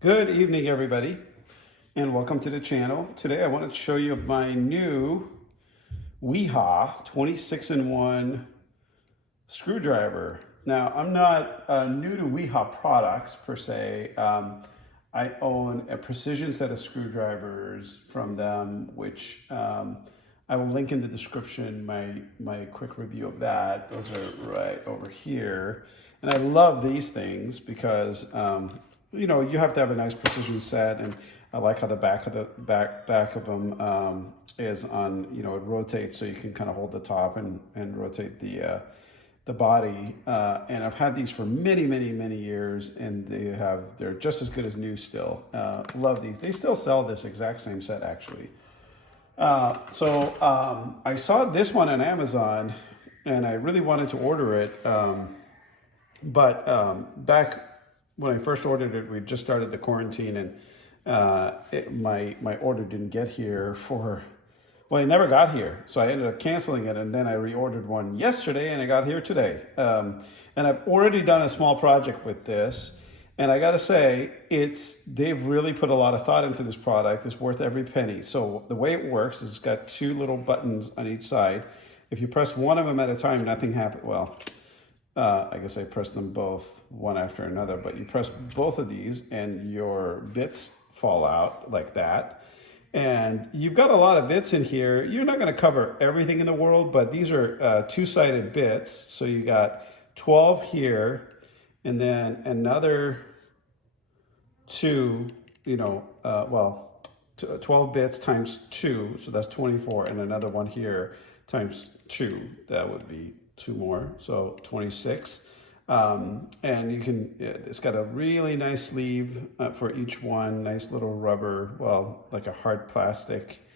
Good evening, everybody, and welcome to the channel. Today I wanted to show you my new Wiha 26-in-1 screwdriver. Now, I'm not new to Wiha products per se. I own a precision set of screwdrivers from them, which I will link in the description, my quick review of that. Those are right over here. And I love these things because you know, you have to have a nice precision set, and I like how the back of them is on. You know, it rotates so you can kind of hold the top and rotate the body. And I've had these for many years, and they're just as good as new still. Love these. They still sell this exact same set actually. I saw this one on Amazon, and I really wanted to order it, but back when I first ordered it, we just started the quarantine, and my order didn't get here well, it never got here. So I ended up canceling it, and then I reordered one yesterday, and it got here today. And I've already done a small project with this, and I gotta say, they've really put a lot of thought into this product. It's worth every penny. So the way it works is it's got two little buttons on each side. If you press one of them at a time, nothing happens. Well, I guess I pressed them both one after another, but you press both of these and your bits fall out like that. And you've got a lot of bits in here. You're not going to cover everything in the world, but these are two-sided bits. So you got 12 here, and then another two, 12 bits times 2, so that's 24, and another one here times 2, that would be 2 more, so 26. And you can, it's got a really nice sleeve for each one, nice little rubber, well, like a hard plastic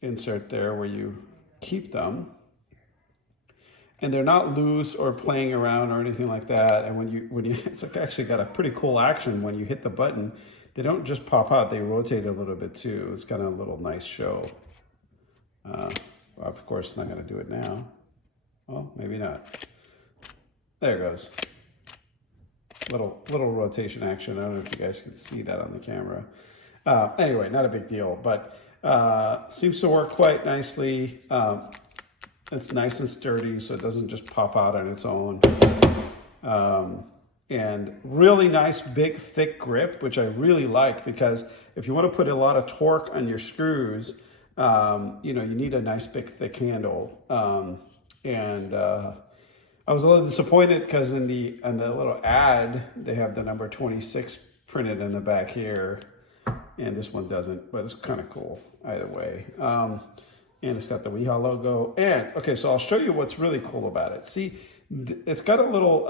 insert there where you keep them. And they're not loose or playing around or anything like that. And when you it's actually got a pretty cool action. When you hit the button, they don't just pop out, they rotate a little bit too. It's kind of a little nice show. Of course, not going to do it now. Well, maybe not. There it goes. Little rotation action. I don't know if you guys can see that on the camera. Anyway, not a big deal, but seems to work quite nicely. It's nice and sturdy, so it doesn't just pop out on its own. And really nice, big, thick grip, which I really like, because if you want to put a lot of torque on your screws, you need a nice, big, thick handle. I was a little disappointed because in the little ad, they have the number 26 printed in the back here, and this one doesn't, but it's kind of cool either way. And it's got the Wiha logo. And okay, so I'll show you what's really cool about it. See, it's got a little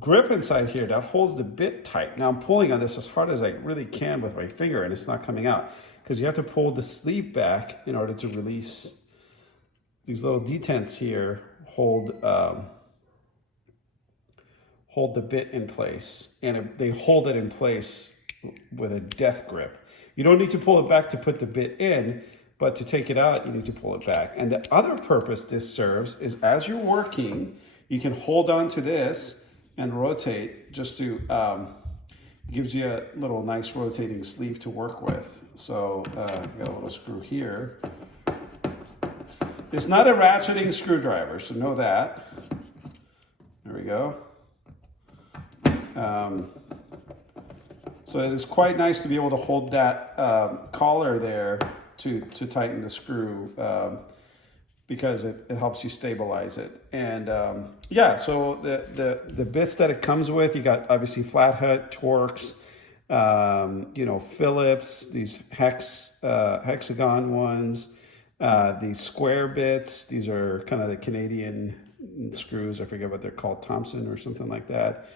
grip inside here that holds the bit tight. Now I'm pulling on this as hard as I really can with my finger, and it's not coming out because you have to pull the sleeve back in order to release. These little detents here hold the bit in place, and they hold it in place with a death grip. You don't need to pull it back to put the bit in, but to take it out, you need to pull it back. And the other purpose this serves is as you're working, you can hold on to this and rotate just to, gives you a little nice rotating sleeve to work with. So I've got a little screw here. It's not a ratcheting screwdriver, so know that. There we go. So it is quite nice to be able to hold that collar there to tighten the screw, because it helps you stabilize it. And yeah, so the bits that it comes with, you got obviously flathead, Torx, Phillips, these hexagon ones, these square bits. These are kind of the Canadian screws. I forget what they're called, Thompson or something like that.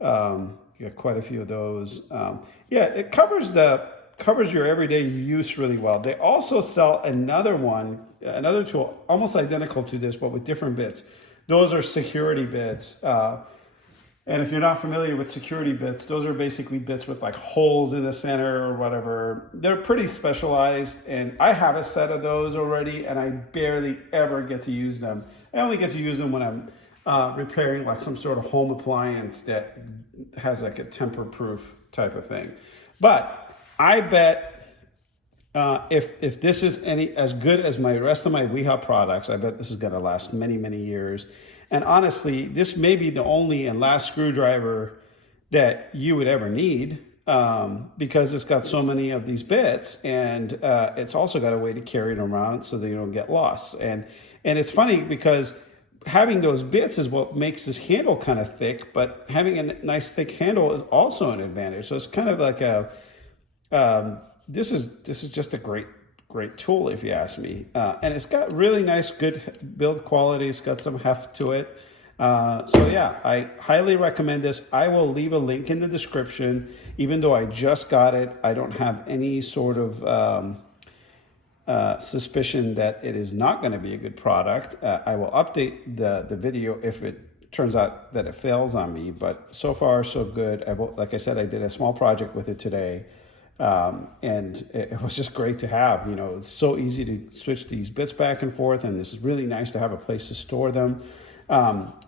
You got quite a few of those. Yeah, it covers your everyday use really well. They also sell another tool almost identical to this, but with different bits. Those are security bits. And if you're not familiar with security bits, those are basically bits with like holes in the center or whatever. They're pretty specialized, and I have a set of those already, and I barely ever get to use them. I only get to use them when I'm repairing like some sort of home appliance that has like a temper-proof type of thing. But I bet if this is as good as my rest of my Wiha products, I bet this is going to last many, many years. And honestly, this may be the only and last screwdriver that you would ever need, because it's got so many of these bits, and it's also got a way to carry it around so that you don't get lost. And it's funny because having those bits is what makes this handle kind of thick, but having a nice thick handle is also an advantage. So it's kind of like a this is just a great tool, if you ask me. And it's got really nice, good build quality. It's got some heft to it. So yeah, I highly recommend this. I will leave a link in the description. Even though I just got it, I don't have any sort of suspicion that it is not going to be a good product. I will update the video if it turns out that it fails on me, but so far so good. Like I said, I did a small project with it today. And it was just great to have. It's so easy to switch these bits back and forth, and this is really nice to have a place to store them.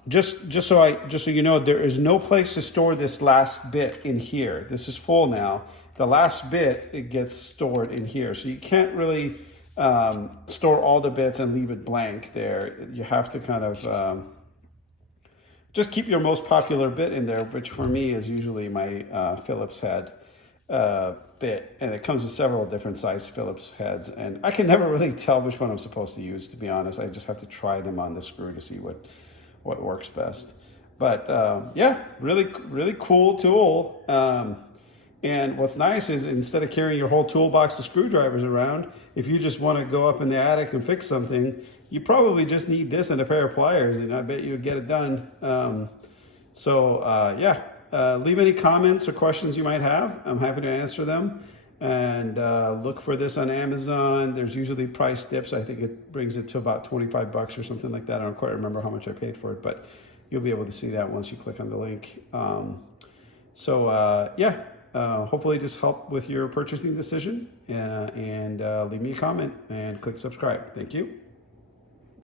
Just so you know, there is no place to store this last bit in here. This is full now. The last bit, it gets stored in here, so you can't really store all the bits and leave it blank there. You have to kind of just keep your most popular bit in there, which for me is usually my Phillips head bit, and it comes with several different size Phillips heads, and I can never really tell which one I'm supposed to use, to be honest. I just have to try them on the screw to see what works best. But yeah, really cool tool. And what's nice is, instead of carrying your whole toolbox of screwdrivers around, if you just want to go up in the attic and fix something, you probably just need this and a pair of pliers, and I bet you would get it done. Yeah. Leave any comments or questions you might have. I'm happy to answer them. And look for this on Amazon. There's usually price dips. I think it brings it to about 25 bucks or something like that. I don't quite remember how much I paid for it, but you'll be able to see that once you click on the link. Yeah, hopefully just help with your purchasing decision, and leave me a comment and click subscribe. Thank you.